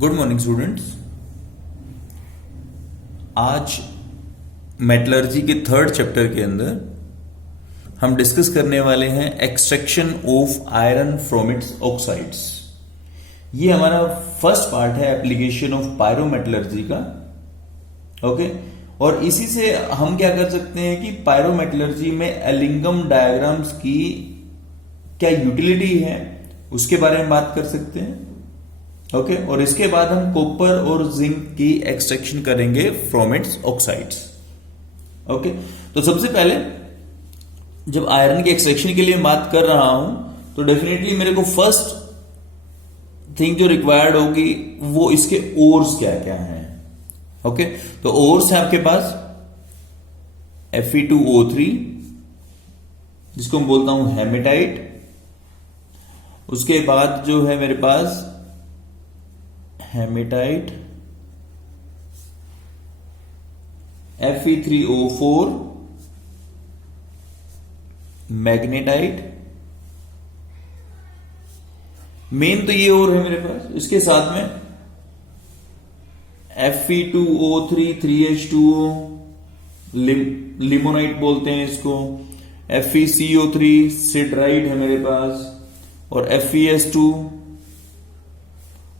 Good morning students. आज metallurgy के third chapter के अंदर हम डिस्कस करने वाले हैं extraction of iron from its oxides. ये हमारा फर्स्ट पार्ट है एप्लीकेशन ऑफ पायरोमेटलर्जी का। ओके, और इसी से हम क्या कर सकते हैं कि पायरोमेटलर्जी में एलिंगम डायग्राम्स की क्या यूटिलिटी है उसके बारे में बात कर सकते हैं। ओके, और इसके बाद हम कॉपर और जिंक की एक्सट्रैक्शन करेंगे फ्रॉम इट्स ऑक्साइड्स। ओके, तो सबसे पहले जब आयरन की एक्सट्रैक्शन के लिए बात कर रहा हूं तो डेफिनेटली मेरे को फर्स्ट थिंग जो रिक्वायर्ड होगी वो इसके ओर्स क्या क्या हैं। ओके, तो ओर्स है आपके पास Fe2O3 जिसको मैं बोलता हूं हेमेटाइट। उसके बाद जो है मेरे पास हेमेटाइट, Fe3O4, मैग्नेटाइट। मेन तो ये और है मेरे पास। इसके साथ में Fe2O3 3H2O, लिमोनाइट बोलते हैं इसको। FeCO3 सिडराइड है मेरे पास, और FeS2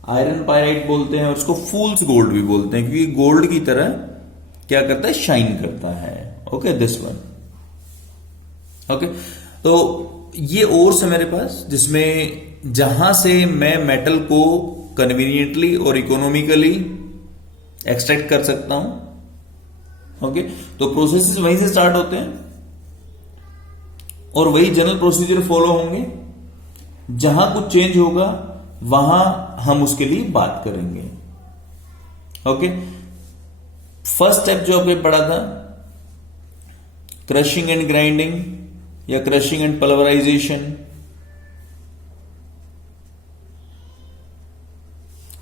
आयरन पायराइट बोलते हैं, और उसको फूल्स गोल्ड भी बोलते हैं क्योंकि गोल्ड की तरह क्या करता है, शाइन करता है। Okay, this one. ओके, तो ये ओर्स है मेरे पास जिसमें जहां से मैं मेटल को कन्वीनियंटली और इकोनॉमिकली एक्सट्रैक्ट कर सकता हूं। ओके, तो प्रोसेसेस वहीं से स्टार्ट होते हैं और वही जनरल प्रोसीजर फॉलो होंगे। जहां कुछ चेंज होगा वहां हम उसके लिए बात करेंगे। ओके, फर्स्ट स्टेप जो आपने पढ़ा था क्रशिंग एंड ग्राइंडिंग या क्रशिंग एंड पल्वराइजेशन,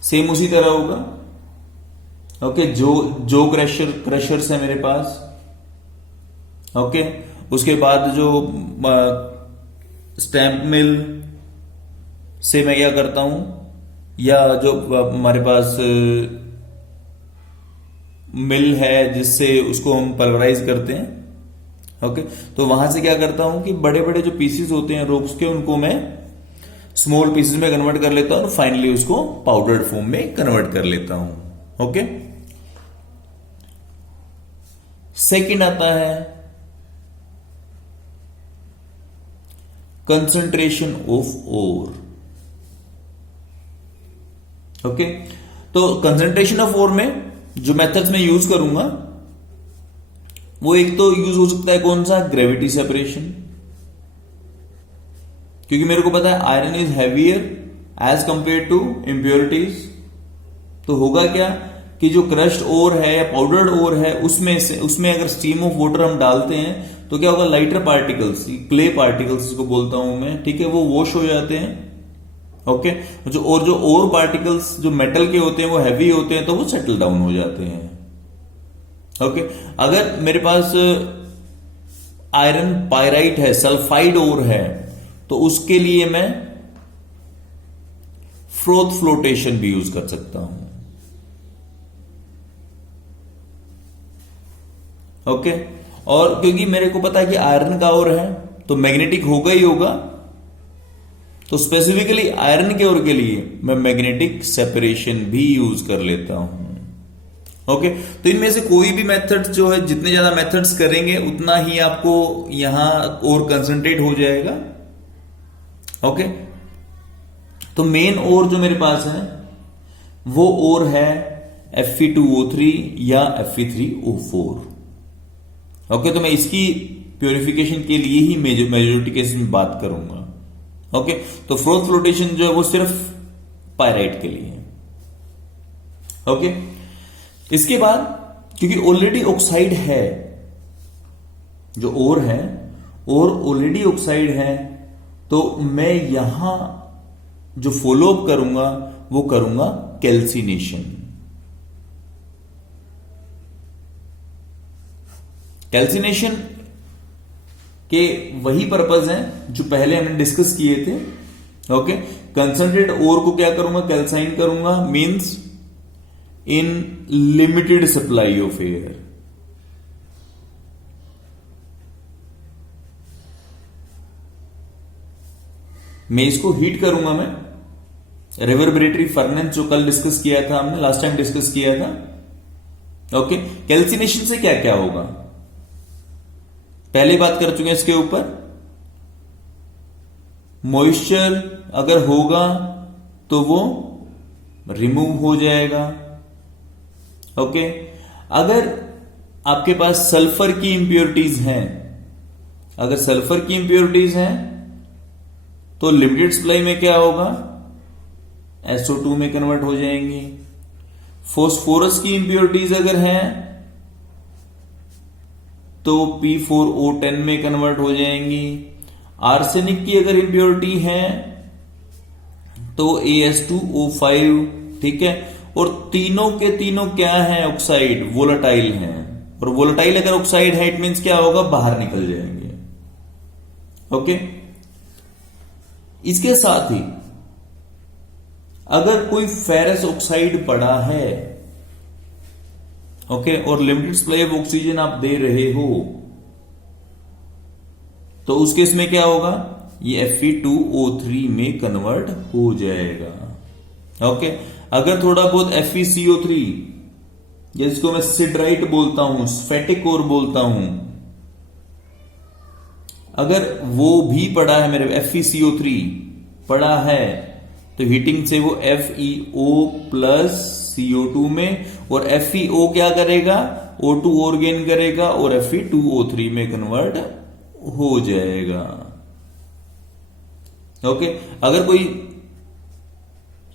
सेम उसी तरह होगा। ओके, जो क्रशर्स है मेरे पास। ओके, उसके बाद जो स्टैंप मिल से मैं क्या करता हूं, या जो हमारे पास मिल है जिससे उसको हम पल्वराइज करते हैं। ओके, तो वहां से क्या करता हूं कि बड़े बड़े जो पीसेस होते हैं रॉक्स के उनको मैं स्मॉल पीसेस में कन्वर्ट कर लेता हूं और फाइनली उसको पाउडर्ड फॉर्म में कन्वर्ट कर लेता हूं। ओके, सेकंड आता है कंसंट्रेशन ऑफ ओर। ओके, तो कंसंट्रेशन ऑफ ओर में जो मेथड्स मैं यूज करूंगा वो एक तो यूज हो सकता है कौन सा, ग्रेविटी सेपरेशन, क्योंकि मेरे को पता है iron is heavier as compare to impurities. तो होगा क्या कि जो क्रश्ड ओर है या पाउडर्ड ओर है उसमें अगर स्टीम ऑफ वाटर हम डालते हैं तो क्या होगा, लाइटर पार्टिकल्स, क्ले पार्टिकल्स जिसको बोलता हूं मैं, ठीक है, वो वॉश हो जाते हैं। ओके, जो और पार्टिकल्स जो मेटल के होते हैं वो हैवी होते हैं तो वो सेटल डाउन हो जाते हैं। ओके, अगर मेरे पास आयरन पायराइट है, सल्फाइड ओर है, तो उसके लिए मैं फ्रोथ फ्लोटेशन भी यूज कर सकता हूं। ओके, और क्योंकि मेरे को पता है कि आयरन का ओर है तो मैग्नेटिक होगा ही होगा, तो स्पेसिफिकली आयरन के ओर के लिए मैं मैग्नेटिक सेपरेशन भी यूज कर लेता हूं। ओके, तो इनमें से कोई भी मेथड जो है, जितने ज्यादा मेथड्स करेंगे उतना ही आपको यहां और कंसंट्रेट हो जाएगा। ओके, तो मेन ओर जो मेरे पास है वो ओर है Fe2O3 या Fe3O4। ओके, तो मैं इसकी प्योरिफिकेशन के लिए ही मेजोरिटी केसेस में बात करूंगा। ओके, तो फ्रोथ फ्लोटेशन जो है वो सिर्फ पायराइट के लिए है। ओके, इसके बाद क्योंकि ऑलरेडी ऑक्साइड है, जो ओर है और ऑलरेडी ऑक्साइड है, तो मैं यहां जो फॉलो अप करूंगा वो करूंगा कैल्सिनेशन। कैल्सिनेशन के वही पर्पज हैं जो पहले हमने डिस्कस किए थे। ओके, कंसंट्रेट ओर को क्या करूंगा, कैल्साइन करूंगा, means in limited supply of air. मैं इसको हीट करूंगा, मैं रिवर्बरेटरी फर्नेस जो कल डिस्कस किया था हमने, लास्ट टाइम डिस्कस किया था। ओके, कैल्सिनेशन से क्या क्या होगा पहले बात कर चुके हैं इसके ऊपर। मॉइस्चर अगर होगा तो वो रिमूव हो जाएगा। ओके, अगर आपके पास सल्फर की इंप्योरिटीज हैं, अगर सल्फर की इंप्योरिटीज हैं तो लिमिटेड सप्लाई में क्या होगा, SO2 में कन्वर्ट हो जाएंगी। फॉस्फोरस की इंप्योरिटीज अगर हैं तो P4O10 में कन्वर्ट हो जाएंगी। आर्सेनिक की अगर इंप्योरिटी है तो AS2O5, ठीक है। और तीनों के तीनों क्या है, ऑक्साइड, वोलेटाइल हैं। और वोलेटाइल अगर ऑक्साइड है इट मींस क्या होगा, बाहर निकल जाएंगे। ओके, इसके साथ ही अगर कोई फेरस ऑक्साइड पड़ा है, ओके, और लिमिटेड सप्लाई ऑफ ऑक्सीजन आप दे रहे हो तो उस केस में क्या होगा, ये Fe2O3 में कन्वर्ट हो जाएगा। ओके, अगर थोड़ा बहुत FeCO3 जिसको मैं सिडराइट बोलता हूं, स्फेटिक और बोलता हूं, अगर वो भी पड़ा है, मेरे FeCO3 पड़ा है तो हीटिंग से वो FeO प्लस CO2 में, और FeO क्या करेगा, O2 और गेन करेगा और Fe2O3 में कन्वर्ट हो जाएगा। ओके, अगर कोई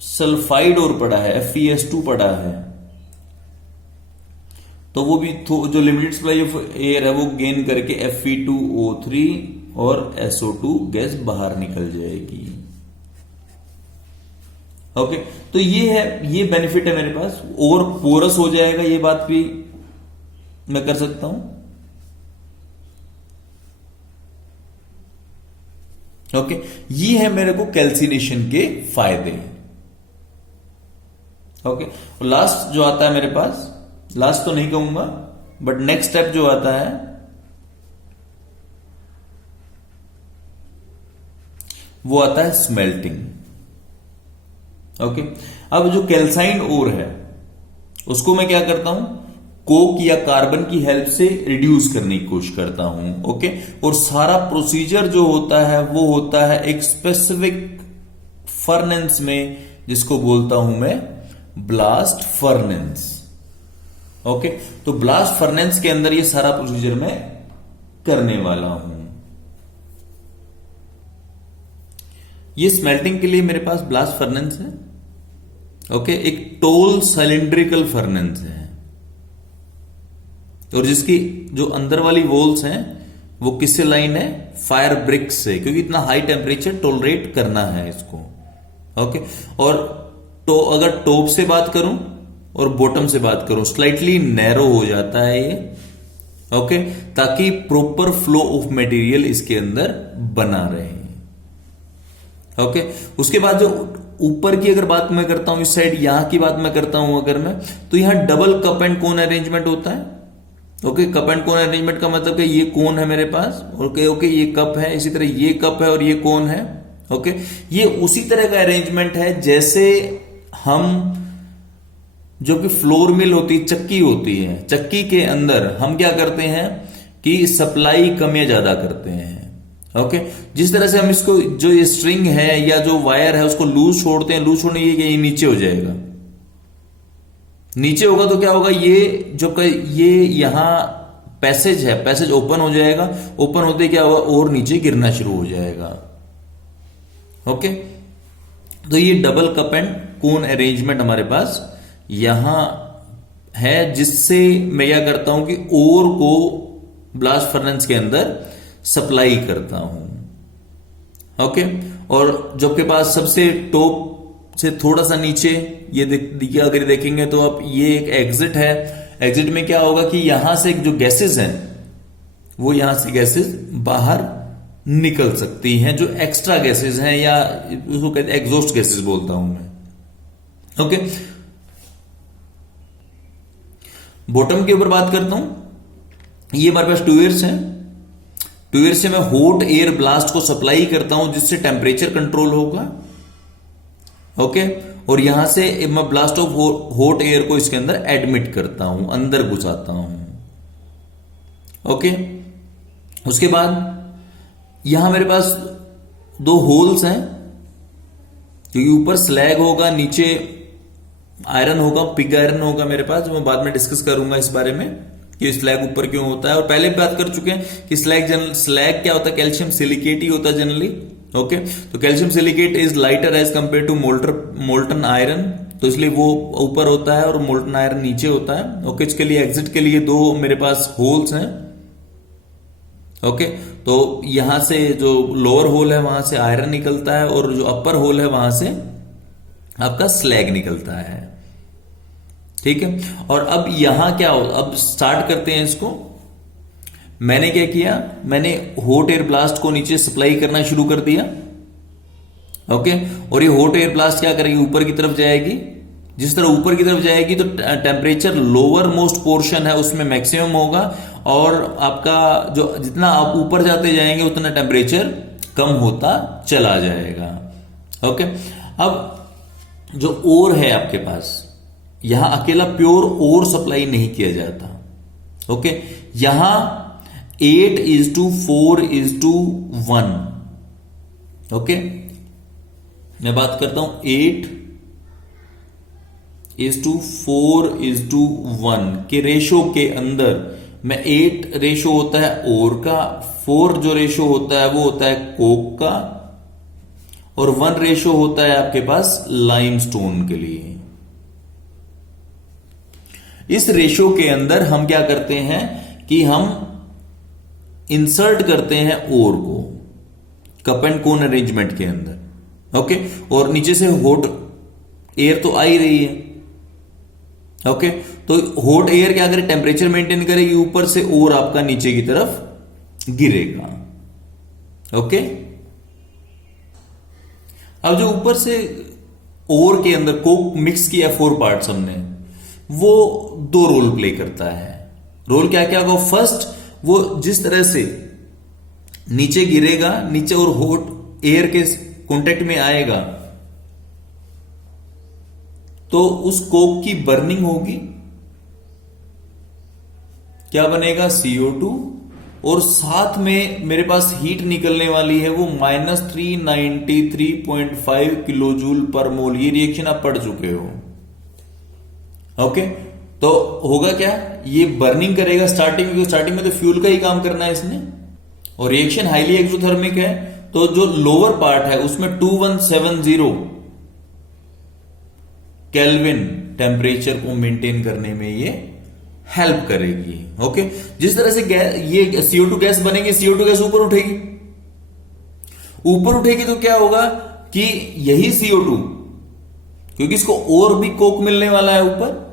सल्फाइड और पड़ा है, FeS2 पड़ा है, तो वो भी जो लिमिटेड सप्लाई ऑफ एयर है वो गेन करके Fe2O3 और SO2 गैस बाहर निकल जाएगी। ओके, तो ये है, ये बेनिफिट है मेरे पास। और पोरस हो जाएगा, ये बात भी मैं कर सकता हूं। ओके, ये है मेरे को कैल्सिनेशन के फायदे। ओके, लास्ट जो आता है मेरे पास, लास्ट तो नहीं कहूंगा बट नेक्स्ट स्टेप जो आता है वो आता है स्मेल्टिंग। ओके, अब जो कैल्साइन ओर है उसको मैं क्या करता हूं, कोक या कार्बन की हेल्प से रिड्यूस करने की कोशिश करता हूं। ओके, और सारा प्रोसीजर जो होता है वो होता है एक स्पेसिफिक फर्नेंस में, जिसको बोलता हूं मैं ब्लास्ट फर्नेंस। ओके, तो ब्लास्ट फर्नेंस के अंदर ये सारा प्रोसीजर मैं करने वाला हूं। ये स्मेल्टिंग के लिए मेरे पास ब्लास्ट फर्नेंस है। ओके, एक टोल सिलिंड्रिकल फर्नेंस है और जिसकी जो अंदर वाली वॉल्स हैं वो किससे लाइन है, फायर ब्रिक्स से, क्योंकि इतना हाई टेम्परेचर टॉलरेट करना है इसको। ओके, और तो अगर टॉप से बात करूं और बॉटम से बात करूं, स्लाइटली नैरो हो जाता है ये। ओके, ताकि प्रॉपर फ्लो ऑफ मटेरियल इसके अंदर बना रहे। ओके, उसके बाद जो ऊपर की अगर बात मैं करता हूं, इस साइड यहां की बात मैं करता हूं अगर मैं, तो यहां double cup and cone arrangement होता है। Okay, cup and cone arrangement का मतलब कि ये कोन है मेरे पास, ओके, ये कप है, इसी तरह ये कप है और ये कोन है। ओके, ये उसी तरह का अरेंजमेंट है जैसे हम, जो कि फ्लोर मिल होती है, चक्की होती है, चक्की के अंदर हम क्या करते हैं कि सप्लाई कम या ज्यादा करते हैं। ओके, जिस तरह से हम इसको, जो ये स्ट्रिंग है या जो वायर है उसको लूज छोड़ते हैं, लूज छोड़ने ये नीचे हो जाएगा, नीचे होगा तो क्या होगा, ये जो ये यहां पैसेज है, पैसेज ओपन हो जाएगा, ओपन होते क्या होगा और नीचे गिरना शुरू हो जाएगा। ओके, तो ये double cup and cone arrangement हमारे पास यहां है, जिससे मैं क्या करता हूं कि ओर को ब्लास्ट फर्नेस के अंदर सप्लाई करता हूं। ओके, और जो आपके पास सबसे टॉप से थोड़ा सा नीचे ये अगर देखेंगे तो आप, ये एक एग्जिट है। एग्जिट में क्या होगा कि यहां से जो गैसेस हैं वो यहां से गैसेस बाहर निकल सकती हैं, जो एक्स्ट्रा गैसेस हैं, या उसको कहते हैं एग्जॉस्ट गैसेस बोलता हूं मैं। ओके, बॉटम के ऊपर बात करता हूं, ये हमारे पास 2 एयर्स है। 2 एयर से मैं हॉट एयर ब्लास्ट को सप्लाई करता हूं जिससे टेम्परेचर कंट्रोल होगा। ओके, और यहां से मैं ब्लास्ट ऑफ हॉट एयर को इसके अंदर एडमिट करता हूं, अंदर घुसाता हूं। ओके, उसके बाद यहां मेरे पास 2 होल्स हैं, क्योंकि ऊपर स्लैग होगा, नीचे आयरन होगा, पिग आयरन होगा मेरे पास, जो मैं बाद में डिस्कस करूंगा इस बारे में कि स्लैग ऊपर क्यों होता है। और पहले भी बात कर चुके हैं कि स्लैग क्या होता है, कैल्शियम सिलिकेट ही होता है जनरली। ओके, तो calcium silicate is lighter as compare to molten iron, तो इसलिए वो ऊपर होता है और मोल्टन आयरन नीचे होता है। ओके, इसके लिए एग्जिट के लिए 2 मेरे पास होल्स हैं। ओके, तो यहां से जो लोअर होल है वहां से आयरन निकलता है और जो अपर होल है वहां से आपका स्लैग निकलता है। ठीक है, और अब यहां क्या हो, अब स्टार्ट करते हैं इसको। मैंने क्या किया, मैंने हॉट एयर ब्लास्ट को नीचे सप्लाई करना शुरू कर दिया। ओके, और ये हॉट एयर ब्लास्ट क्या करेगी, ऊपर की तरफ जाएगी। जिस तरह ऊपर की तरफ जाएगी तो टेम्परेचर लोअर मोस्ट पोर्शन है उसमें मैक्सिमम होगा, और आपका जो जितना आप ऊपर जाते जाएंगे उतना टेम्परेचर कम होता चला जाएगा। ओके, अब जो ओर है आपके पास, यहां अकेला प्योर ओर सप्लाई नहीं किया जाता। ओके, यहां 8:4:1। ओके, मैं बात करता हूं 8:4:1 के रेशो के अंदर मैं 8 रेशो होता है ओर का, 4 जो रेशो होता है वो होता है कोक का, और 1 रेशो होता है आपके पास लाइमस्टोन के लिए। इस रेशो के अंदर हम क्या करते हैं कि हम इंसर्ट करते हैं ओर को कप एंड कोन अरेंजमेंट के अंदर। ओके, और नीचे से हॉट एयर तो आ ही रही है। ओके, तो हॉट एयर क्या करे, टेम्परेचर मेंटेन करेगी, ऊपर से और आपका नीचे की तरफ गिरेगा। ओके, अब जो ऊपर से ओर के अंदर कोक मिक्स किया 4 पार्ट्स हमने, वो 2 रोल प्ले करता है। रोल क्या क्या होगा, फर्स्ट वो जिस तरह से नीचे गिरेगा, नीचे और हॉट एयर के कांटेक्ट में आएगा तो उस कोक की बर्निंग होगी, क्या बनेगा, CO2, और साथ में मेरे पास हीट निकलने वाली है वो -393.5 किलो जूल पर मोल। ये रिएक्शन आप पढ़ चुके हो। ओके, तो होगा क्या, ये बर्निंग करेगा स्टार्टिंग में तो फ्यूल का ही काम करना है इसने, और रिएक्शन हाईली एक्सोथर्मिक है, तो जो लोअर पार्ट है उसमें 2170 केल्विन टेम्परेचर को मेंटेन करने में ये हेल्प करेगी। ओके, जिस तरह से ये CO2 गैस बनेगी, CO2 गैस ऊपर उठेगी तो क्या होगा कि यही CO2, क्योंकि इसको और भी कोक मिलने वाला है ऊपर,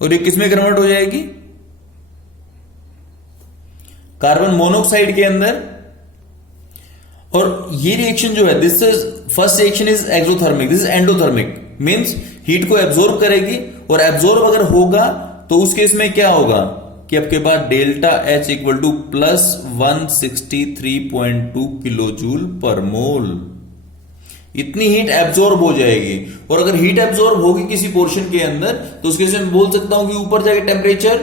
और ये किसमें कन्वर्ट हो जाएगी, कार्बन मोनोऑक्साइड के अंदर। और ये रिएक्शन जो है, this is first reaction is exothermic, this is endothermic, means heat को एब्जॉर्ब करेगी, और एब्जॉर्ब अगर होगा तो उस केस में क्या होगा कि आपके पास delta H equal to +163.2 kilo joule per mole, इतनी हीट एब्जॉर्ब हो जाएगी। और अगर हीट एब्जॉर्ब होगी किसी पोर्शन के अंदर तो उसके से मैं बोल सकता हूं कि ऊपर जाके टेम्परेचर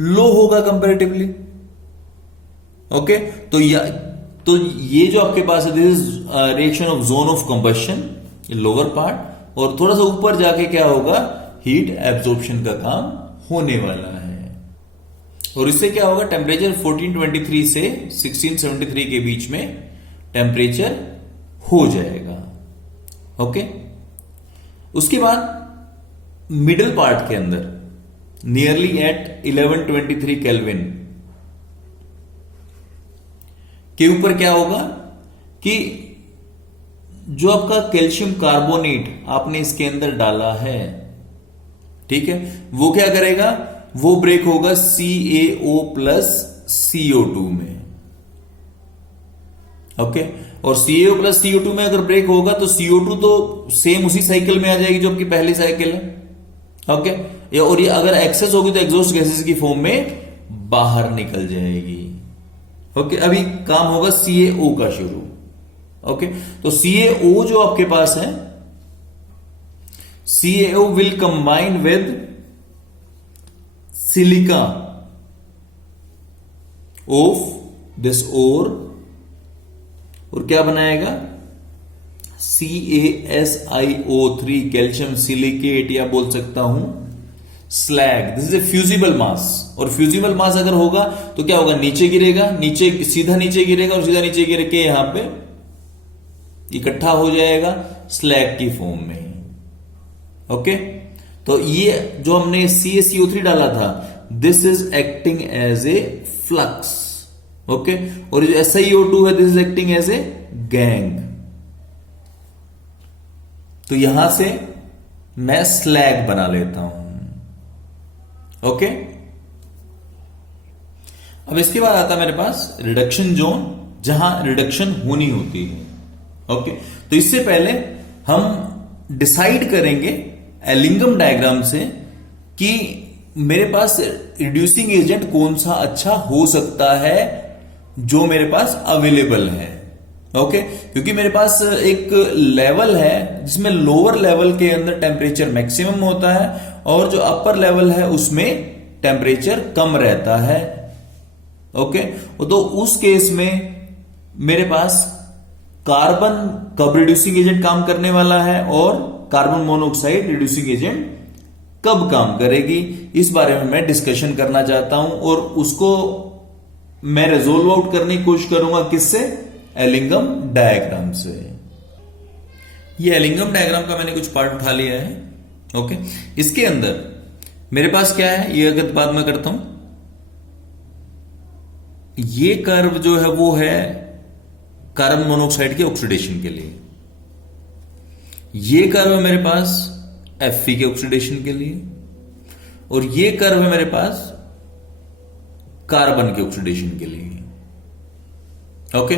लो होगा कंपैरेटिवली। ओके, तो ये जो आपके पास है, this is reaction of zone of combustion, lower part, और थोड़ा सा ऊपर जाके क्या होगा, हीट एब्जॉर्प्शन का काम होने वाला है। और इससे क्या होगा, टेम्परेचर 1423 से 1673 के बीच में टेम्परेचर हो जाएगा। ओके, उसके बाद मिडिल पार्ट के अंदर नियरली एट 1123 केल्विन के ऊपर क्या होगा कि जो आपका कैल्शियम कार्बोनेट आपने इसके अंदर डाला है, ठीक है, वो क्या करेगा, वो ब्रेक होगा CaO+ CO2 में। ओके, और CaO प्लस CO2 में अगर ब्रेक होगा तो CO2 तो सेम उसी साइकिल में आ जाएगी जो आपकी पहली साइकिल है। ओके, और ये अगर एक्सेस होगी तो एग्जॉस्ट गैसेस की फॉर्म में बाहर निकल जाएगी। ओके, अभी काम होगा CaO का शुरू। ओके, तो CaO जो आपके पास है, CaO will combine with silica of this और क्या बनाएगा, CaSiO3 कैल्शियम सिलिकेट, या बोल सकता हूं slag. This is a fusible mass, और फ्यूजिबल मास अगर होगा तो क्या होगा, नीचे गिरेगा, नीचे सीधा नीचे गिरेगा, और सीधा नीचे गिर के यहां पे इकट्ठा हो जाएगा स्लैग की फॉर्म में। ओके, तो ये जो हमने CaCO3 डाला था, this is acting as a flux. Okay, और जो SiO2 है, this is acting as a gangue. तो यहां से मैं स्लैग बना लेता हूं। ओके, अब इसके बाद आता है मेरे पास रिडक्शन जोन, जहां रिडक्शन होनी होती है। ओके, तो इससे पहले हम डिसाइड करेंगे एलिंगम डायग्राम से कि मेरे पास रिड्यूसिंग एजेंट कौन सा अच्छा हो सकता है जो मेरे पास अवेलेबल है। ओके, क्योंकि मेरे पास एक लेवल है जिसमें लोअर लेवल के अंदर टेम्परेचर मैक्सिमम होता है, और जो अपर लेवल है उसमें टेम्परेचर कम रहता है। ओके, तो उस केस में मेरे पास कार्बन कब रिड्यूसिंग एजेंट काम करने वाला है, और कार्बन मोनोऑक्साइड रिड्यूसिंग एजेंट कब काम करेगी, इस बारे में मैं डिस्कशन करना चाहता हूं, और उसको मैं रिजोल्व आउट करने की कोशिश करूंगा। किससे? एलिंगम डायग्राम से। ये एलिंगम डायग्राम का मैंने कुछ पार्ट उठा लिया है। ओके, इसके अंदर मेरे पास क्या है, ये अगर बात मैं करता हूं, ये कर्व जो है वो है कार्बन मोनोऑक्साइड के ऑक्सीडेशन के लिए, ये कर्व है मेरे पास Fe के ऑक्सीडेशन के लिए, और ये कर्व है मेरे पास कार्बन के ऑक्सीडेशन के लिए। ओके,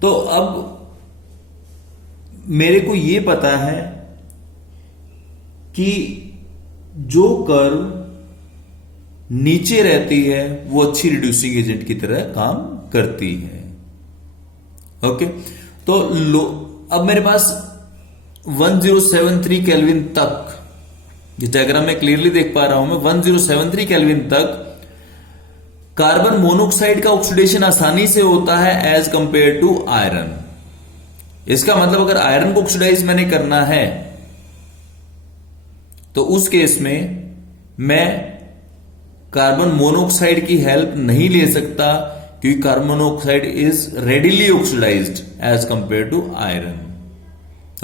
तो अब मेरे को ये पता है कि जो कर्व नीचे रहती है वो अच्छी रिड्यूसिंग एजेंट की तरह काम करती है। ओके, तो अब मेरे पास 1073 केल्विन तक, जिस डायग्राम में क्लियरली देख पा रहा हूं मैं, 1073 केल्विन तक कार्बन मोनोऑक्साइड का ऑक्सीडेशन आसानी से होता है एज कंपेयर टू आयरन। इसका मतलब अगर आयरन को ऑक्सीडाइज मैंने करना है तो उस केस में मैं कार्बन मोनोऑक्साइड की हेल्प नहीं ले सकता, क्योंकि carbon monoxide is readily oxidised as compare to iron.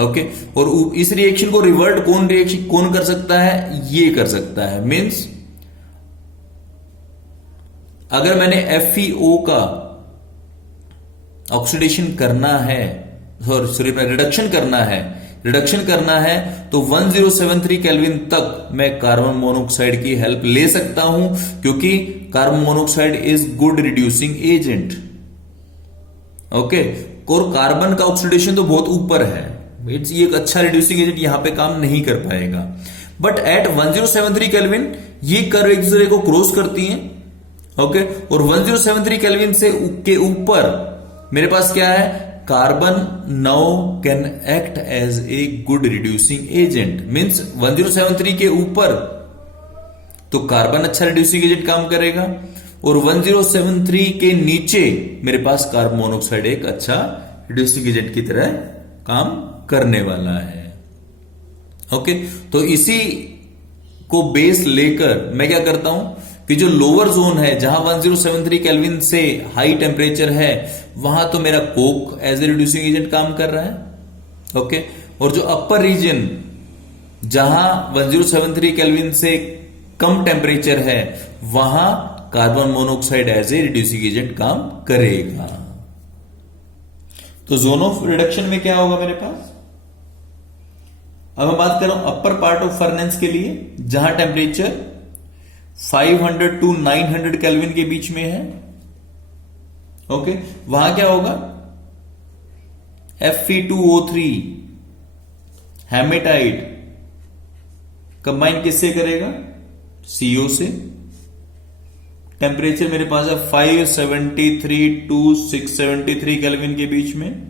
Okay, और इस रिएक्शन को रिवर्ट कौन कर सकता है, ये कर सकता है। मींस अगर मैंने FeO का ऑक्सीडेशन करना है, सॉरी रिडक्शन करना है, तो 1073 केल्विन तक मैं कार्बन मोनोऑक्साइड की हेल्प ले सकता हूं, क्योंकि carbon monoxide is good reducing agent. Okay, और कार्बन का ऑक्सीडेशन तो बहुत ऊपर है, ये एक अच्छा रिड्यूसिंग एजेंट यहां पे काम नहीं कर पाएगा। बट एट 1073 केल्विन ये कर्व एक दूसरे को क्रॉस करती हैं। ओके, और 1073 केल्विन से के ऊपर मेरे पास क्या है, carbon now can act as a good reducing agent. Means 1073 के ऊपर तो कार्बन अच्छा रिड्यूसिंग एजेंट काम करेगा, और 1073 के नीचे मेरे पास कार्बन मोनोऑक्साइड एक अच्छा रिड्यूसिंग एजेंट की तरह काम करने वाला है। ओके, तो इसी को बेस लेकर मैं क्या करता हूं कि जो लोअर जोन है, जहां 1073 केल्विन से हाई टेम्परेचर है, वहां तो मेरा coke as a reducing agent काम कर रहा है। ओके, और जो अपर रीजन जहां 1073 केल्विन से कम टेम्परेचर है, वहां carbon monoxide as a reducing agent काम करेगा। तो जोन ऑफ रिडक्शन में क्या होगा मेरे पास, अब मैं बात कर रहा हूं अपर पार्ट ऑफ फर्नेस के लिए, जहां टेम्परेचर 500 टू 900 केल्विन के बीच में है। ओके, वहां क्या होगा, Fe2O3 हेमेटाइट कंबाइन किससे करेगा? CO से। टेम्परेचर मेरे पास है 573 टू 673 केल्विन के बीच में,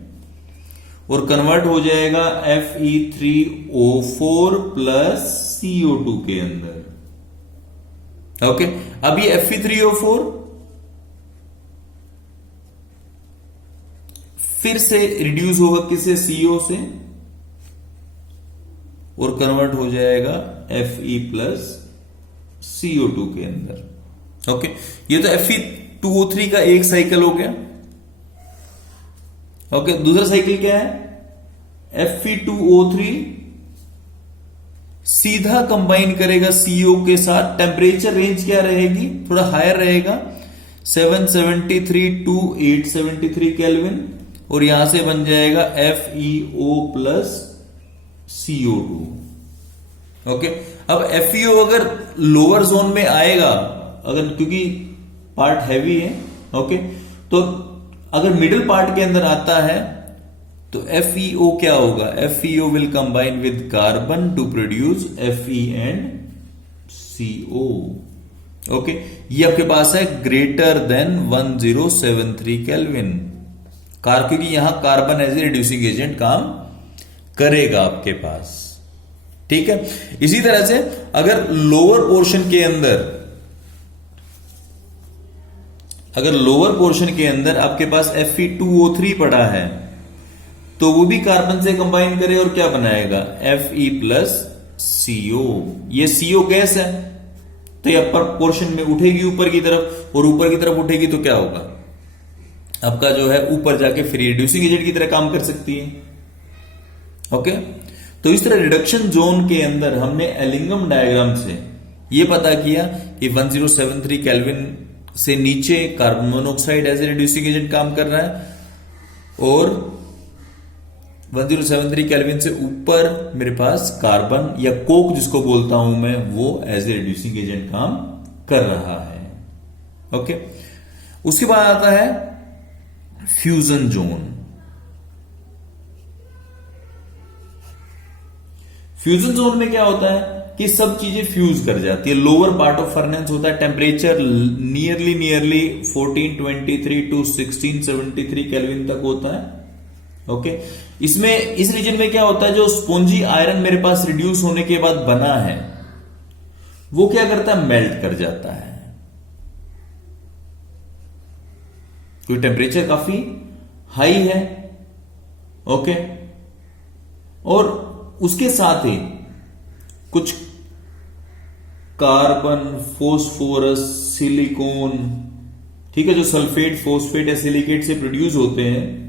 और कन्वर्ट हो जाएगा Fe3O4 प्लस CO2 के अंदर। ओके, अब ये Fe3O4 फिर से रिड्यूस होगा किससे? CO से, और कन्वर्ट हो जाएगा Fe प्लस CO2 के अंदर। ओके, ये तो Fe2O3 का एक साइकिल हो गया। ओके, दूसरा साइकिल क्या है? Fe2O3 सीधा कंबाइन करेगा CO के साथ। टेम्परेचर रेंज क्या रहेगी? थोड़ा हायर रहेगा, 773 टू 873 केल्विन, और यहां से बन जाएगा FeO प्लस CO2। ओके, अब FeO अगर लोअर जोन में आएगा, अगर क्योंकि पार्ट हैवी है, ओके, तो अगर मिडिल पार्ट के अंदर आता है तो FeO क्या होगा? FeO will combine with carbon to produce Fe and CO। Okay, ये आपके पास है ग्रेटर देन 1073 केल्विन, क्योंकि यहां carbon as a reducing agent काम करेगा आपके पास। ठीक है, इसी तरह से अगर लोअर पोर्शन के अंदर आपके पास Fe2O3 पड़ा है, तो वो भी कार्बन से कंबाइन करे और क्या बनाएगा? Fe plus CO। ये CO गैस है, तो ये अपर पोर्शन में उठेगी ऊपर की तरफ, और ऊपर की तरफ उठेगी तो क्या होगा? आपका जो है ऊपर जाके फ्री रिड्यूसिंग एजेंट की तरह काम कर सकती है। ओके, तो इस तरह रिडक्शन जोन के अंदर हमने एलिंगम डायग्राम से ये पता किया कि 1073 केल्विन से नीचे carbon monoxide as a reducing agent काम कर रहा है, और 1073 केल्विन से ऊपर मेरे पास कार्बन या कोक जिसको बोलता हूं मैं, वो एज ए रिड्यूसिंग एजेंट काम कर रहा है। ओके, उसके बाद आता है फ्यूजन जोन। फ्यूजन जोन में क्या होता है कि सब चीजें फ्यूज कर जाती है। लोअर पार्ट ऑफ फर्नेस होता है, टेम्परेचर नियरली 1423 टू 1673 केल्विन तक होता है। ओके, इसमें इस रीजन में क्या होता है, जो स्पोंजी आयरन मेरे पास रिड्यूस होने के बाद बना है वो क्या करता है? मेल्ट कर जाता है, क्योंकि टेम्परेचर काफी हाई है। ओके, और उसके साथ ही कुछ कार्बन, फास्फोरस, सिलिकॉन, ठीक है, जो सल्फेट, फॉस्फेट या सिलिकेट से प्रोड्यूस होते हैं।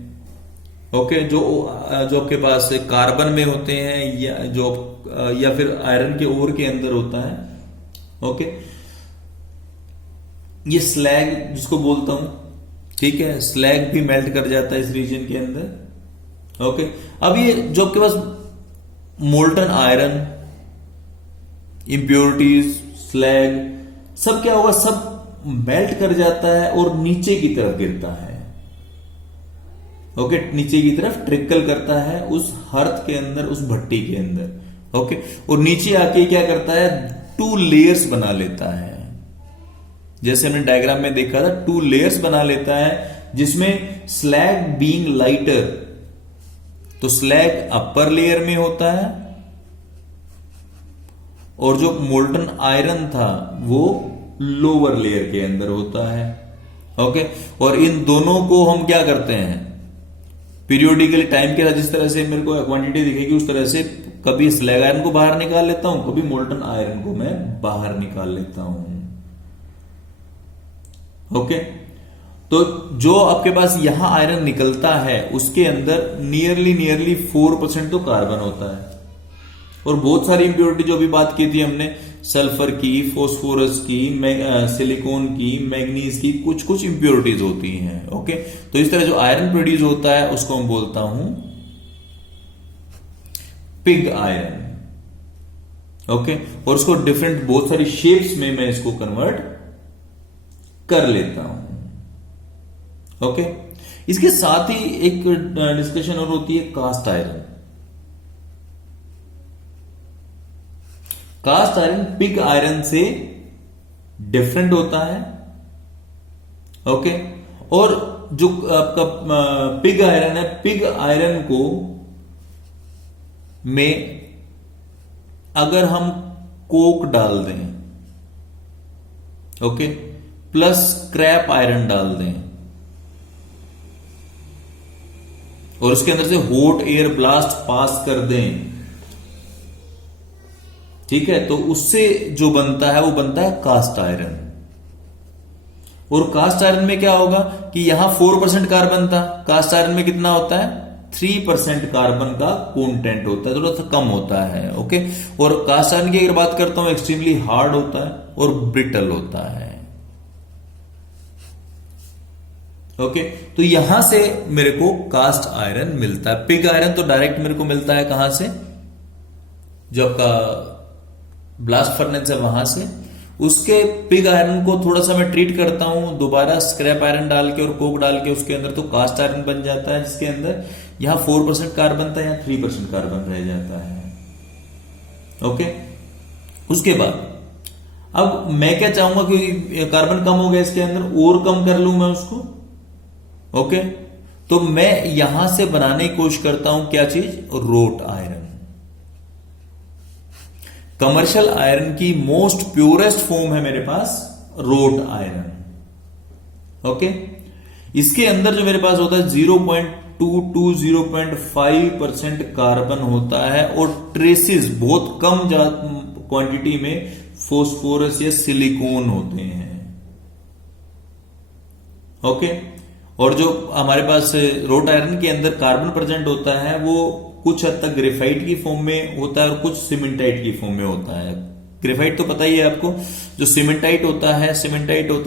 ओके, जो आपके पास कार्बन में होते हैं या फिर आयरन के ओर के अंदर होता है। ओके, ये स्लैग जिसको बोलता हूं, ठीक है, स्लैग भी मेल्ट कर जाता है इस रीजन के अंदर। ओके, अब ये जो आपके पास मोल्टन आयरन, इंप्योरिटीज, स्लैग, सब क्या होगा? सब मेल्ट कर जाता है और नीचे की तरफ गिरता है। ओके, नीचे की तरफ ट्रिकल करता है उस हर्थ के अंदर, उस भट्टी के अंदर। ओके, और नीचे आके क्या करता है? 2 लेयर्स बना लेता है। जैसे हमने डायग्राम में देखा था, 2 लेयर्स बना लेता है, जिसमें स्लैग बीइंग लाइटर, तो स्लैग अपर लेयर में होता है और जो मोल्टन आयरन था वो लोअर लेयर के अंदर होता है। ओके, और इन दोनों को हम क्या करते हैं? पीरियोडिकली टाइम के साथ जिस तरह से मेरे को क्वांटिटी दिखेगी उस तरह से कभी स्लैग आयरन को बाहर निकाल लेता हूं, कभी मोल्टन आयरन को मैं बाहर निकाल लेता हूं। ओके, तो जो आपके पास यहां आयरन निकलता है उसके अंदर नियरली 4% तो कार्बन होता है, और बहुत सारी इंप्योरिटी जो भी बात की थी हमने, सल्फर की, फॉस्फोरस की, सिलिकॉन की, मैग्नीज की, कुछ इंप्योरिटीज होती हैं। ओके, तो इस तरह जो आयरन प्रोड्यूस होता है उसको हम बोलता हूं पिग आयरन। ओके, और उसको डिफरेंट बहुत सारी शेप्स में मैं इसको कन्वर्ट कर लेता हूं। ओके, इसके साथ ही एक डिस्कशन और होती है cast iron. Cast iron pig iron से डिफरेंट होता है। ओके, और जो आपका पिग आयरन है, पिग आयरन को में अगर हम कोक डाल दें, ओके, प्लस स्क्रैप आयरन डाल दें और उसके अंदर से हॉट एयर ब्लास्ट पास कर दें, ठीक है, तो उससे जो बनता है वो बनता है कास्ट आयरन। और कास्ट आयरन में क्या होगा कि यहां 4% कार्बन था, कास्ट आयरन में कितना होता है 3% कार्बन का कंटेंट होता है, थोड़ा सा कम होता है। ओके, और कास्ट आयरन की अगर बात करता हूं एक्सट्रीमली हार्ड होता है और ब्रिटल होता है। ओके, तो यहां से मेरे को कास्ट आयरन मिलता है। पिग आयरन तो डायरेक्ट मेरे को मिलता है कहां से, जो आपका ब्लास्ट फर्नेस है वहां से। उसके पिग आयरन को थोड़ा सा मैं ट्रीट करता हूं दोबारा स्क्रैप आयरन डाल के और कोक डाल के उसके अंदर, तो कास्ट आयरन बन जाता है, जिसके अंदर यहां 4% कार्बन था, यहां 3% कार्बन रह जाता है। ओके, उसके बाद अब मैं क्या चाहूंगा कि कार्बन कम हो गया इसके अंदर, और कम कर लूं मैं उसको। ओके, तो मैं यहां से बनाने की कोशिश करता हूं क्या चीज, रोट आयरन। कमर्शियल आयरन की मोस्ट प्योरेस्ट फॉर्म है मेरे पास रोट आयरन। ओके, इसके अंदर जो मेरे पास होता है 0.2 to 0.5% कार्बन होता है और ट्रेसिस बहुत कम क्वांटिटी में फोस्फोरस या सिलिकॉन होते हैं। ओके, और जो हमारे पास रोट आयरन के अंदर कार्बन प्रेजेंट होता है वो कुछ हद तक ग्रेफाइट की फॉर्म में होता है और कुछ सीमेंटाइट की फॉर्म में होता है। ग्रेफाइट तो पता ही है आपको, जो सीमेंटाइट होता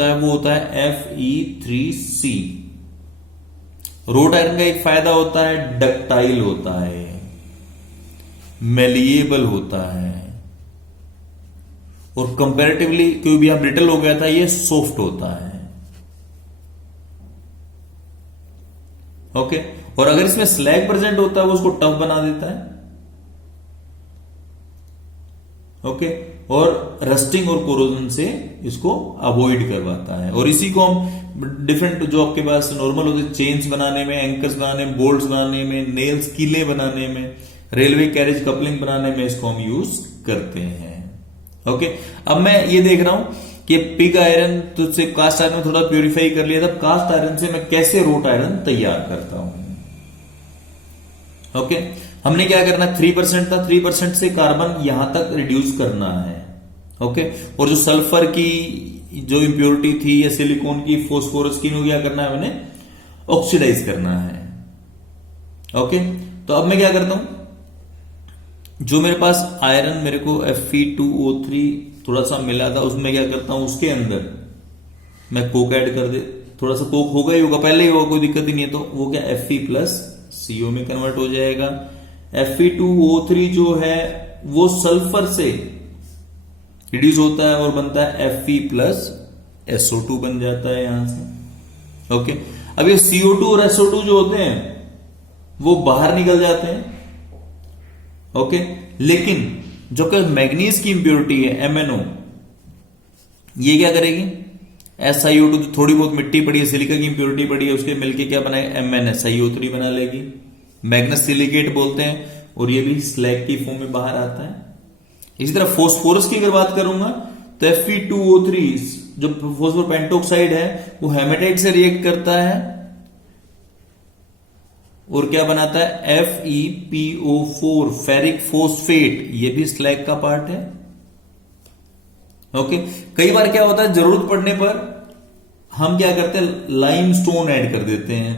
है वो होता है Fe3C। रोट आयरन का एक फायदा होता है डक्टाइल होता है, मेलिएबल होता है, और कंपैरेटिवली क्योंकि भी यहां ब्रिटल हो गया था ये सॉफ्ट होता है। ओके, और अगर इसमें स्लैग प्रेजेंट होता है वो उसको टफ बना देता है। ओके, और रस्टिंग और कोरोजन से इसको अवॉइड करवाता है। और इसी को हम डिफरेंट जो आपके पास नॉर्मल होते हैं चेन्स बनाने में, एंकर्स बनाने में, बोल्ट्स बनाने में, नेल्स कीले बनाने में, रेलवे कैरेज कपलिंग बनाने में इसको हम यूज करते हैं। ओके, अब मैं ये देख रहा हूं कि पिग आयरन तो से कास्ट आयरन थोड़ा प्यूरिफाई कर लिया, तब कास्ट आयरन से मैं कैसे रोट आयरन तैयार करता हूं। ओके, हमने क्या करना, 3% था, 3% से कार्बन यहां तक रिड्यूस करना है। ओके, और जो सल्फर की जो इंप्योरिटी थी या सिलिकॉन की, फोस्फोरस की, क्या करना है मैंने ऑक्सीडाइज करना है। ओके, तो अब मैं क्या करता हूं, जो मेरे पास आयरन मेरे को Fe2O3 थोड़ा सा मिला था उसमें क्या करता हूं, उसके अंदर मैं कोक ऐड कर दे, थोड़ा सा कोक होगा ही होगा, पहले ही होगा, कोई दिक्कत ही नहीं है, तो वो क्या Fe+CO में कन्वर्ट हो जाएगा। Fe2O3 जो है वो सल्फर से रिड्यूस होता है और बनता है Fe+SO2 बन जाता है यहां से। ओके, अब ये CO2 और SO2 जो होते हैं वो बाहर निकल जाते हैं। ओके, लेकिन जो कि मैग्नीज की इंप्योरिटी है MnO, ये क्या करेगी, SiO2 जो थोड़ी बहुत मिट्टी पड़ी है, सिलिका की इंप्योरिटी पड़ी है, उसके मिलके क्या बनाएगा, MnSiO3 बना लेगी, मैग्नस सिलिकेट बोलते हैं, और ये भी स्लैग की फॉर्म में बाहर आता है। इसी तरह फोस्फोरस की अगर बात करूंगा तो Fe2O3 जो फोस्फोर पेंटोक्साइड है वो हेमेटाइट से रिएक्ट करता है और क्या बनाता है, FePO4 फेरिक फोस्फेट, ये भी स्लैग का पार्ट है। ओके, कई बार क्या होता है, जरूरत पड़ने पर हम क्या करते हैं, लाइमस्टोन ऐड कर देते हैं।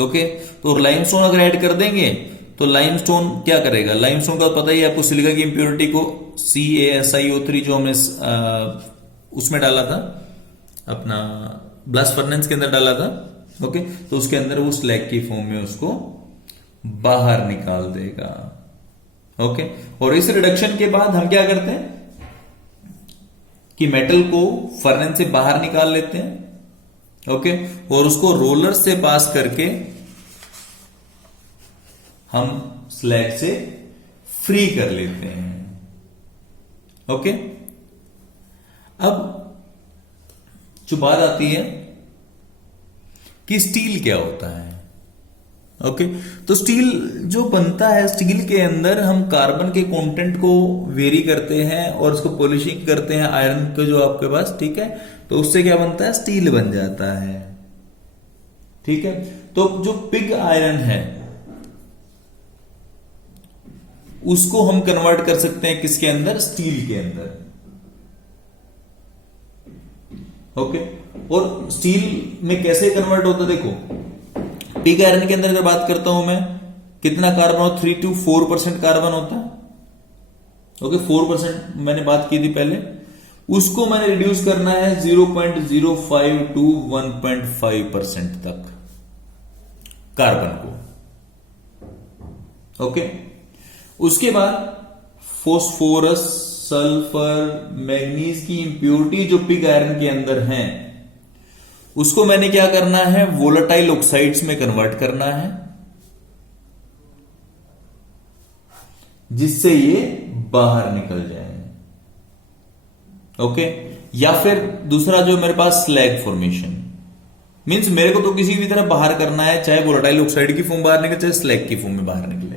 ओके, तो लाइमस्टोन अगर ऐड कर देंगे तो लाइमस्टोन क्या करेगा, लाइमस्टोन का पता ही आपको, सिलिका की इंप्योरिटी को CaSiO3 जो हमने उसमें डाला था, अपना ब्लास्ट फर्नेस के अंदर डाला था। ओके, तो उसके अंदर वो स्लैग की फॉर्म में उसको बाहर निकाल देगा। ओके, और इस रिडक्शन के बाद हम क्या करते हैं कि मेटल को फर्नेस से बाहर निकाल लेते हैं। ओके, और उसको रोलर से पास करके हम स्लैग से फ्री कर लेते हैं। ओके, अब जो बात आती है कि स्टील क्या होता है। ओके, तो स्टील जो बनता है, स्टील के अंदर हम कार्बन के कंटेंट को वेरी करते हैं और उसको पॉलिशिंग करते हैं आयरन के जो आपके पास, ठीक है, तो उससे क्या बनता है, स्टील बन जाता है। ठीक है, तो जो पिग आयरन है उसको हम कन्वर्ट कर सकते हैं किसके अंदर, स्टील के अंदर। ओके, और स्टील में कैसे कन्वर्ट होता है, देखो पिग आयरन के अंदर अगर बात करता हूं मैं, कितना कार्बन होता, 3 to 4% कार्बन होता है। ओके, 4% मैंने बात की थी पहले, उसको मैंने रिड्यूस करना है 0.05 to 1.5% तक कार्बन को। ओके, उसके बाद फोस्फोरस, सल्फर, मैग्नीज की इंप्योरिटी जो पिग आयरन के अंदर हैं, उसको मैंने क्या करना है, वोलेटाइल ऑक्साइड्स में कन्वर्ट करना है, जिससे ये बाहर निकल जाए। ओके, या फिर दूसरा जो मेरे पास स्लैग फॉर्मेशन, मींस मेरे को तो किसी भी तरह बाहर करना है, चाहे वोलेटाइल ऑक्साइड की फॉर्म बाहर निकले, चाहे स्लैग की फॉर्म में बाहर निकले।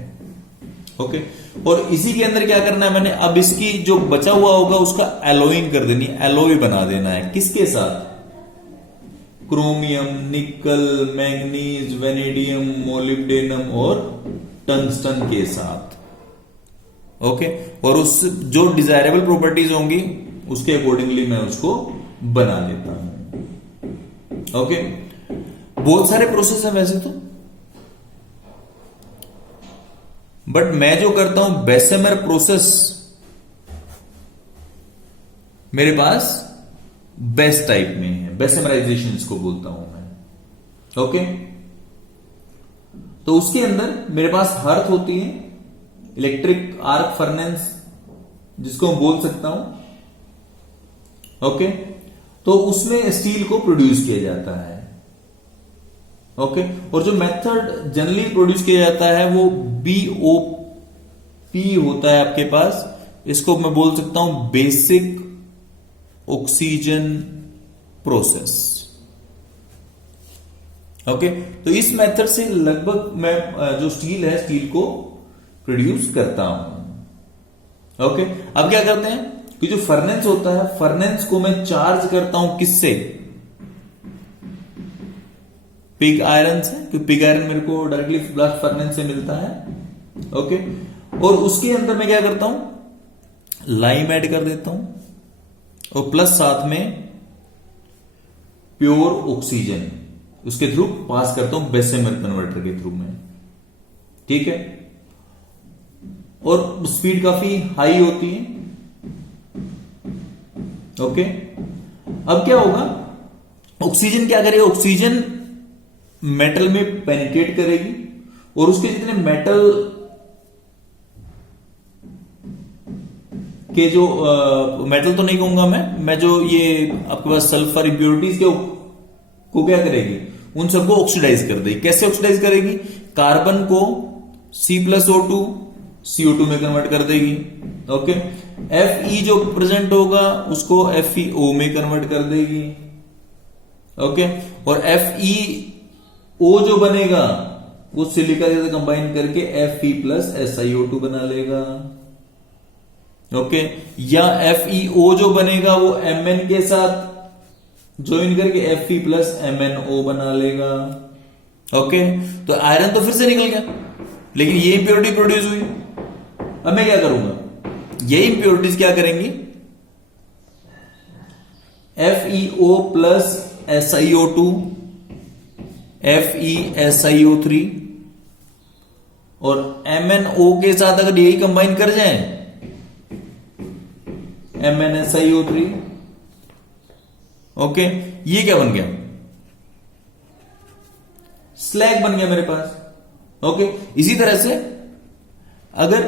ओके, और इसी के अंदर क्या करना है मैंने, अब इसकी जो बचा हुआ होगा उसका एलोइंग कर देनी है, एलोय बना देना है, किसके साथ, क्रोमियम, निकल, मैग्नीज, वेनेडियम, मोलिब्डेनम और टंगस्टन के साथ। ओके, और उस जो डिजायरेबल प्रॉपर्टीज होंगी उसके अकॉर्डिंगली मैं उसको बना लेता हूं। ओके, बहुत सारे प्रोसेस है वैसे तो, बट मैं जो करता हूं बेसेमर प्रोसेस मेरे पास बेस्ट टाइप में है, बेसेमराइजेशन इसको बोलता हूं मैं। ओके, तो उसके अंदर मेरे पास हर्थ होती है, इलेक्ट्रिक आर्क फर्नेस जिसको मैं बोल सकता हूं। ओके, तो उसमें स्टील को प्रोड्यूस किया जाता है। ओके, और जो मेथड जनरली प्रोड्यूस किया जाता है वो BOP होता है आपके पास, इसको मैं बोल सकता हूं बेसिक ऑक्सीजन प्रोसेस। ओके, तो इस मेथड से लगभग मैं जो स्टील है, स्टील को प्रोड्यूस करता हूं। ओके, अब क्या करते हैं कि जो फर्नेस होता है, फर्नेस को मैं चार्ज करता हूं किससे, पिग आयरन से, क्योंकि पिग आयरन मेरे को डायरेक्टली ब्लास्ट फर्नेस से मिलता है। ओके, और उसके अंदर मैं क्या करता हूं, लाइम ऐड कर देता हूं और प्लस साथ में प्योर ऑक्सीजन उसके थ्रू पास करता हूं, बेसेमर कन्वर्टर के थ्रू में। ठीक है, और स्पीड काफी हाई होती है। ओके, अब क्या होगा, ऑक्सीजन क्या करेगा, ऑक्सीजन मेटल में पेनिट्रेट करेगी और उसके जितने मेटल के जो मेटल तो नहीं कहूंगा मैं जो ये आपके पास सल्फर इंप्योरिटीज के को क्या करेगी, उन सबको ऑक्सीडाइज कर देगी। कैसे ऑक्सीडाइज करेगी, कार्बन को C+O2 CO2 में कन्वर्ट कर देगी। ओके, Fe जो प्रेजेंट होगा उसको FeO में कन्वर्ट कर देगी। ओके, और FeO जो बनेगा वो सिलिका से कंबाइन करके Fe+SiO2 बना लेगा। ओके, या FeO जो बनेगा वो Mn के साथ ज्वाइन करके Fe+MnO बना लेगा। ओके, तो आयरन तो फिर से निकल गया, लेकिन ये इंप्योरिटी प्रोड्यूस हुई। अब मैं क्या करूंगा, ये इंप्योरिटीज क्या करेंगी, FeO+SiO2, FeSiO3 और MnO के साथ अगर यही कंबाइन कर जाए MnSiO3। ओके, ये क्या बन गया, स्लैग बन गया मेरे पास। ओके, इसी तरह से अगर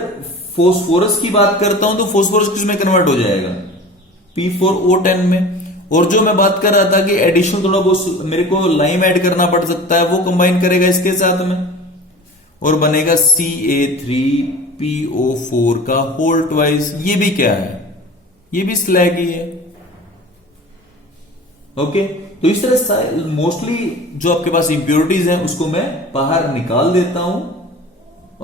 फोस्फोरस की बात करता हूं तो फोस्फोरस किसमें कन्वर्ट हो जाएगा, P4O10 में, और जो मैं बात कर रहा था कि एडिशनल थोड़ा बहुत मेरे को लाइम ऐड करना पड़ सकता है, वो कंबाइन करेगा इसके साथ में और बनेगा Ca3PO4 का होल ट्वाइस। ये भी क्या है, ये भी स्लैग ही है। ओके, तो इस तरह से मोस्टली जो आपके पास इंप्योरिटीज हैं उसको मैं बाहर निकाल देता हूं।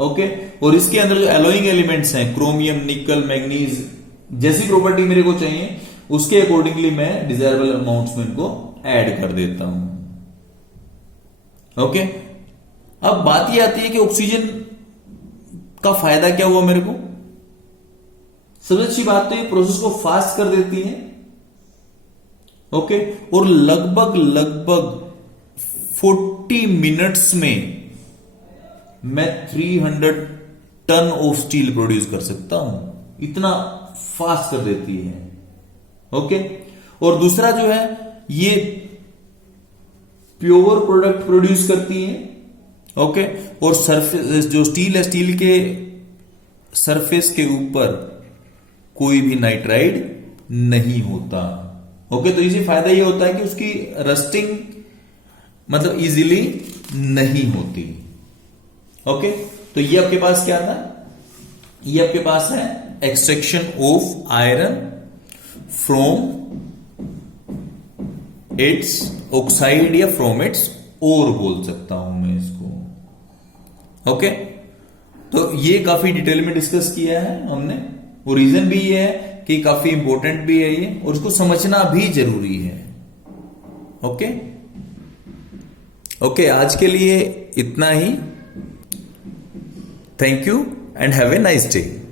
ओके, और इसके अंदर जो एलोइंग एलिमेंट्स हैं, क्रोमियम, निकल, मैग्नीज, जैसी प्रॉपर्टी मेरे को चाहिए उसके अकॉर्डिंगली मैं डिजायरेबल अमाउंट्स में इनको ऐड कर देता हूं। ओके, अब बात ये आती है कि ऑक्सीजन का फायदा क्या हुआ मेरे को। सबसे अच्छी बात तो ये प्रोसेस को फास्ट कर देती है। ओके, और लगभग 40 मिनट्स में मैं 300 टन ऑफ स्टील प्रोड्यूस कर सकता हूं, इतना फास्ट कर देती है। ओके, और दूसरा जो है ये प्योर प्रोडक्ट प्रोड्यूस करती है। ओके, और सरफेस जो स्टील है, स्टील के सरफेस के ऊपर कोई भी नाइट्राइड नहीं होता। ओके, तो इसी फायदा ये होता है कि उसकी रस्टिंग मतलब इजीली नहीं होती। ओके, तो ये आपके पास क्या था, ये आपके पास है extraction of iron from its oxide या फ्रॉम इट्स ओर बोल सकता हूं मैं इसको। ओके, तो ये काफी डिटेल में डिस्कस किया है हमने, और रीजन भी ये है कि काफी इंपॉर्टेंट भी है ये, और इसको समझना भी जरूरी है। ओके ओके, आज के लिए इतना ही। Thank you and have a nice day.